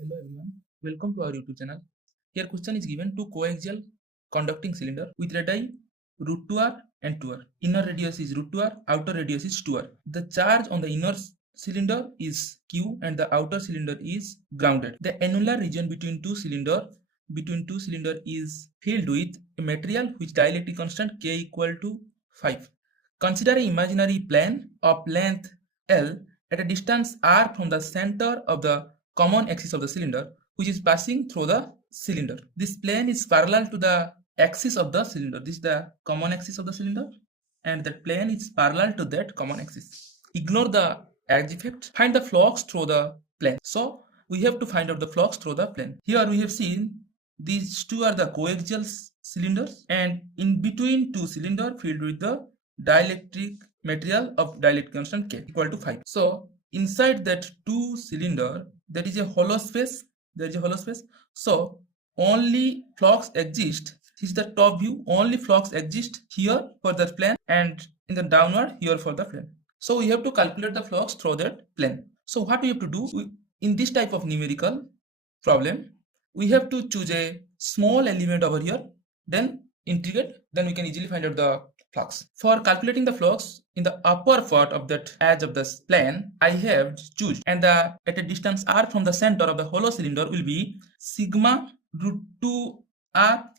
Hello everyone, welcome to our YouTube channel. Here question is given to coaxial conducting cylinder with radii root 2r and 2r. Inner radius is root 2r, outer radius is 2r. The charge on the inner cylinder is Q and the outer cylinder is grounded. The annular region between two cylinder is filled with a material which dielectric constant K equal to 5. Consider an imaginary plane of length L at a distance r from the center of the common axis of the cylinder, which is passing through the cylinder. This plane is parallel to the axis of the cylinder. This is the common axis of the cylinder, and that plane is parallel to that common axis. Ignore the edge effect. Find the flux through the plane. So we have to find out the flux through the plane. Here we have seen these two are the coaxial cylinders, and in between two cylinders filled with the dielectric material of dielectric constant K equal to 5. So inside that two cylinder there is a hollow space. So only flux exists. This is the top view. Only flux exists here for the plane and in the downward here for the plane. So we have to calculate the flux through that plane. So what we have to do in this type of numerical problem, we have to choose a small element over here, then integrate, then we can easily find out the flux. For calculating the flux in the upper part of that edge of the plane, I have choose, and at a distance r from the center of the hollow cylinder will be sigma root 2 r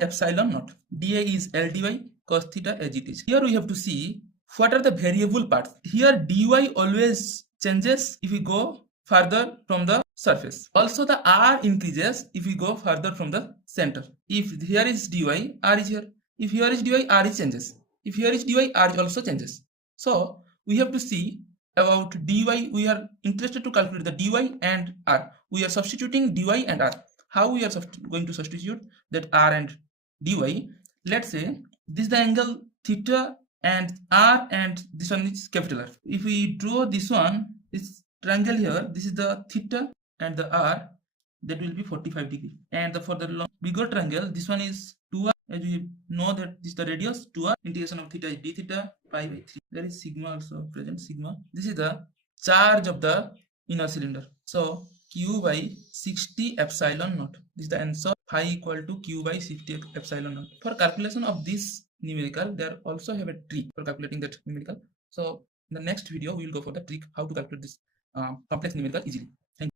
epsilon naught. dA is L dy cos theta as it is. Here we have to see what are the variable parts. Here dy always changes if we go further from the surface. Also the r increases if we go further from the center. If here is dy, r is here. If here is dy, r is changes. If here is dy, r is also changes. So we have to see about dy. We are interested to calculate the dy and r. We are substituting dy and r. How we are going to substitute that r and dy? Let's say this is the angle theta and r, and this one is capital R. If we draw this one, this triangle here, this is the theta and the r, that will be 45 degree. And for the bigger triangle, this one is 2r. As we know that this is the radius 2r. Integration of theta is d theta pi by 3. There is sigma also present, sigma. This is the charge of the inner cylinder. So q by 60 epsilon naught. This is the answer. Phi equal to q by 60 epsilon naught. For calculation of this numerical, there also have a trick for calculating that numerical. So in the next video we will go for the trick how to calculate this complex numerical easily.